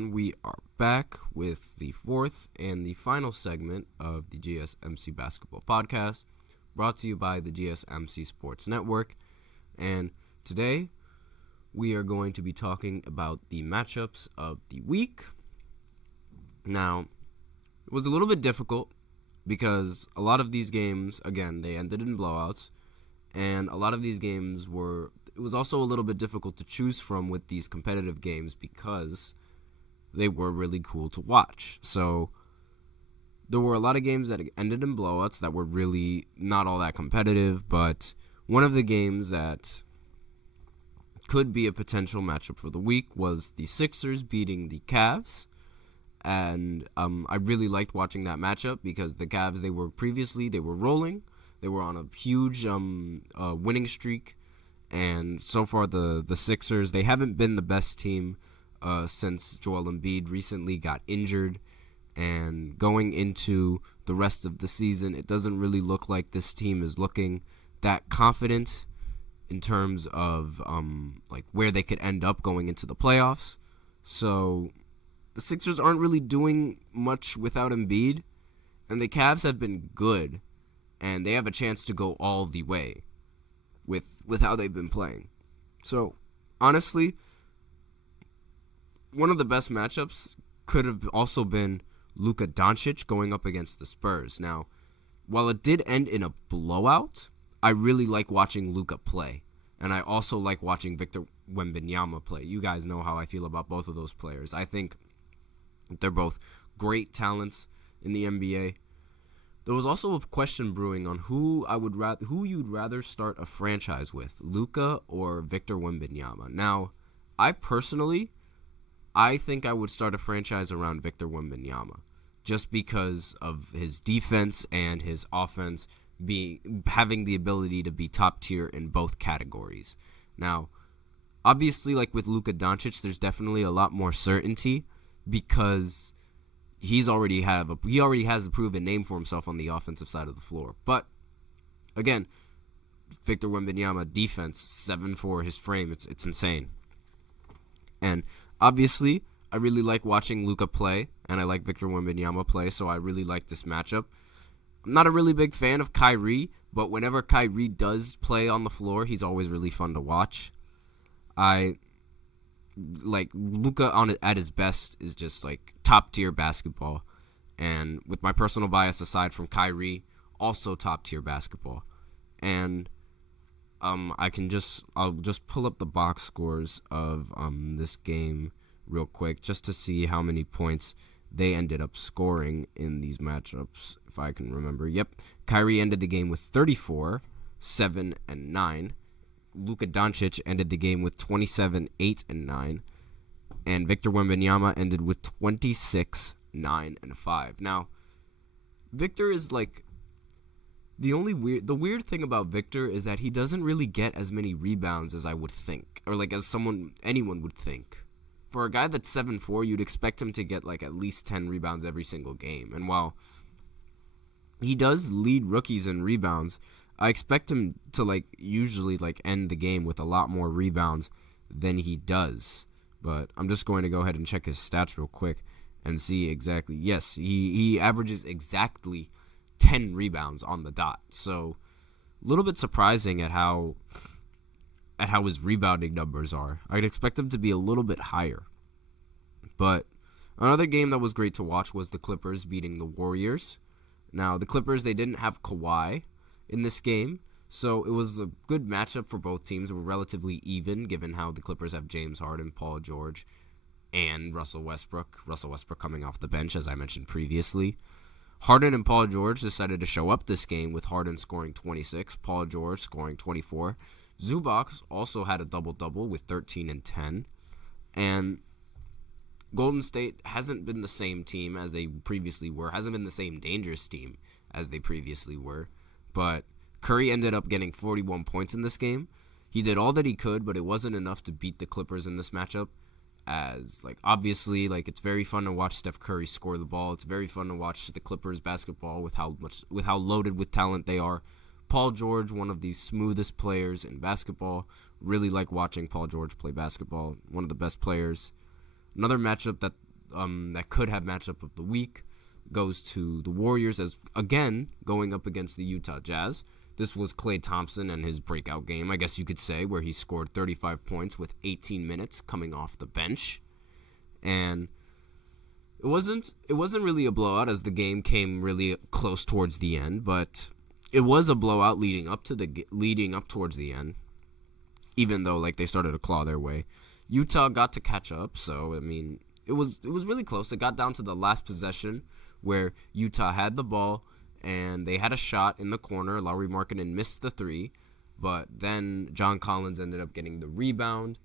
everyone. We are back with the fourth and the final segment of the GSMC Basketball Podcast, brought to you by the GSMC Sports Network. And today, we are going to be talking about the matchups of the week. Now, it was a little bit difficult because a lot of these games, again, they ended in blowouts. And a lot of these games it was also a little bit difficult to choose from with these competitive games because they were really cool to watch. So there were a lot of games that ended in blowouts that were really not all that competitive, but one of the games that could be a potential matchup for the week was the Sixers beating the Cavs. And I really liked watching that matchup because the Cavs, they were rolling. They were on a huge winning streak. And so far, the Sixers, they haven't been the best team since Joel Embiid recently got injured. And going into the rest of the season, it doesn't really look like this team is looking that confident in terms of where they could end up going into the playoffs. So the Sixers aren't really doing much without Embiid. And the Cavs have been good. And they have a chance to go all the way with how they've been playing. So, honestly, one of the best matchups could have also been Luka Doncic going up against the Spurs. Now, while it did end in a blowout, I really like watching Luka play. And I also like watching Victor Wembanyama play. You guys know how I feel about both of those players. I think they're both great talents in the NBA. There was also a question brewing on who you'd rather start a franchise with, Luka or Victor Wembanyama. Now, I think I would start a franchise around Victor Wembanyama, just because of his defense and his offense having the ability to be top tier in both categories. Now, obviously, like with Luka Doncic, there's definitely a lot more certainty because he already has a proven name for himself on the offensive side of the floor. But again, Victor Wembanyama defense 7'4", his frame, it's insane. And obviously, I really like watching Luka play, and I like Victor Wembanyama play, so I really like this matchup. I'm not a really big fan of Kyrie, but whenever Kyrie does play on the floor, he's always really fun to watch. Luka at his best is just like top tier basketball, and with my personal bias aside from Kyrie, also top tier basketball. And I'll just pull up the box scores of this game real quick just to see how many points they ended up scoring in these matchups, if I can remember. Yep, Kyrie ended the game with 34, 7, and 9. Luka Doncic ended the game with 27, 8, and 9. And Victor Wembanyama ended with 26, 9, and 5. Now, Victor is like the weird thing about Victor is that he doesn't really get as many rebounds as I would think, or like as anyone would think. For a guy that's 7'4", you'd expect him to get like at least 10 rebounds every single game. And while he does lead rookies in rebounds, I expect him to usually end the game with a lot more rebounds than he does. But I'm just going to go ahead and check his stats real quick and see exactly. Yes, he averages exactly 10 rebounds on the dot. So a little bit surprising at how his rebounding numbers are. I'd expect him to be a little bit higher. But another game that was great to watch was the Clippers beating the Warriors. Now, the Clippers, they didn't have Kawhi in this game, so it was a good matchup for both teams. It were relatively even, given how the Clippers have James Harden, Paul George, and Russell Westbrook. Russell Westbrook coming off the bench, as I mentioned previously. Harden and Paul George decided to show up this game with Harden scoring 26, Paul George scoring 24. Zubac also had a double-double with 13 and 10. And Golden State hasn't been the same team as they previously were, hasn't been the same dangerous team as they previously were. But Curry ended up getting 41 points in this game. He did all that he could, but it wasn't enough to beat the Clippers in this matchup. As obviously it's very fun to watch Steph Curry score the ball. It's very fun to watch the Clippers basketball with how loaded with talent they are. Paul George, one of the smoothest players in basketball. Really like watching Paul George play basketball. One of the best players. Another matchup that that could have matchup of the week goes to the Warriors, as again going up against the Utah Jazz. This was Klay Thompson and his breakout game, I guess you could say, where he scored 35 points with 18 minutes coming off the bench. And it wasn't really a blowout, as the game came really close towards the end, but it was a blowout leading up towards the end, even though like they started to claw their way. Utah got to catch up, so I mean, it was really close. It got down to the last possession where Utah had the ball and they had a shot in the corner. Lauri Markkanen missed the three, but then John Collins ended up getting the rebound,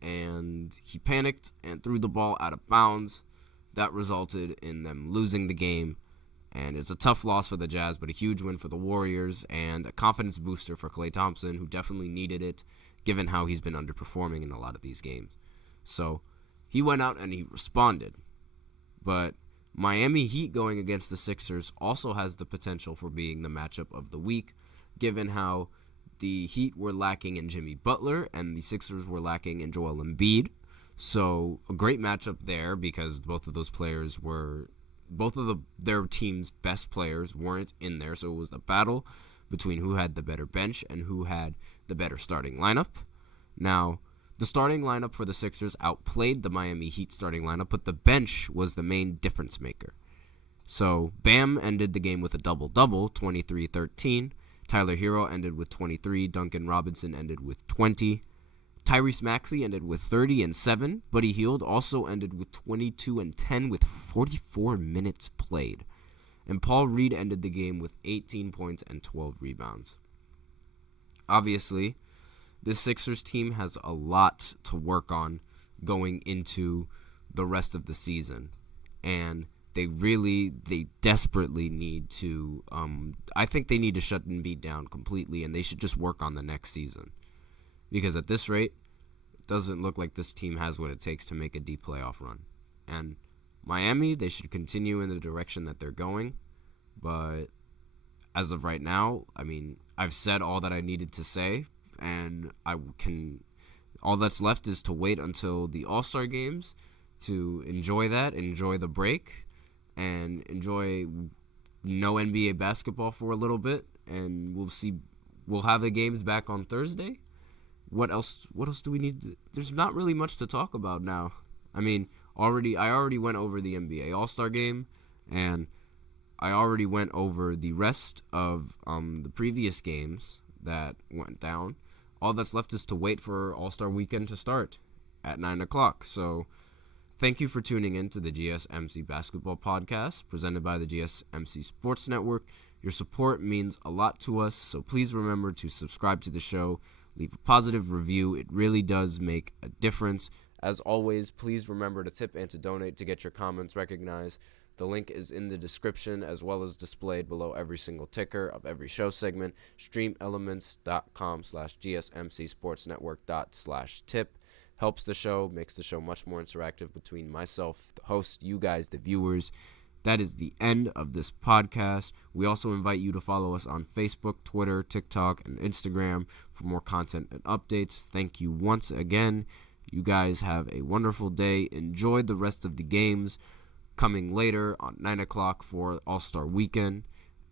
and he panicked and threw the ball out of bounds. That resulted in them losing the game, and it's a tough loss for the Jazz, but a huge win for the Warriors and a confidence booster for Klay Thompson, who definitely needed it, given how he's been underperforming in a lot of these games. So he went out and he responded. But Miami Heat going against the Sixers also has the potential for being the matchup of the week, given how the Heat were lacking in Jimmy Butler and the Sixers were lacking in Joel Embiid. So a great matchup there, because both of their team's best players weren't in there. So it was a battle between who had the better bench and who had the better starting lineup. Now, the starting lineup for the Sixers outplayed the Miami Heat starting lineup, but the bench was the main difference maker. So Bam ended the game with a double-double, 23-13. Tyler Hero ended with 23. Duncan Robinson ended with 20. Tyrese Maxey ended with 30 and 7. Buddy Hield also ended with 22 and 10 with 44 minutes played. And Paul Reed ended the game with 18 points and 12 rebounds. Obviously, this Sixers team has a lot to work on going into the rest of the season. And they desperately need to, I think they need to shut Embiid down completely, and they should just work on the next season. Because at this rate, it doesn't look like this team has what it takes to make a deep playoff run. And Miami, they should continue in the direction that they're going. But as of right now, I mean, I've said all that I needed to say, and all that's left is to wait until the All-Star games to enjoy the break, and enjoy no NBA basketball for a little bit, and we'll have the games back on Thursday. What else do we need? There's not really much to talk about now. I mean, I already went over the NBA All-Star game, and I already went over the rest of the previous games that went down. All that's left is to wait for All-Star Weekend to start at 9 o'clock. So thank you for tuning in to the GSMC Basketball Podcast, presented by the GSMC Sports Network. Your support means a lot to us, so please remember to subscribe to the show. Leave a positive review. It really does make a difference. As always, please remember to tip and to donate to get your comments recognized. The link is in the description, as well as displayed below every single ticker of every show segment. streamelements.com/GSMCSportsNetwork./tip helps the show, makes the show much more interactive between myself, the host, you guys, the viewers. That is the end of this podcast. We also invite you to follow us on Facebook, Twitter, TikTok, and Instagram for more content and updates. Thank you once again. You guys have a wonderful day. Enjoy the rest of the games coming later on 9 o'clock for All-Star Weekend.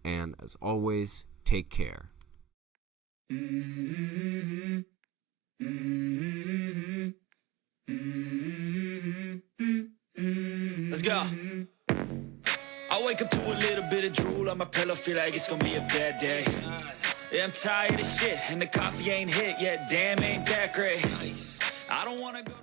And as always, take care. Let's go. I wake up to a little bit of drool on my pillow, feel like it's gonna be a bad day. Yeah, I'm tired of shit, and the coffee ain't hit yet, damn, ain't that great. I don't wanna go to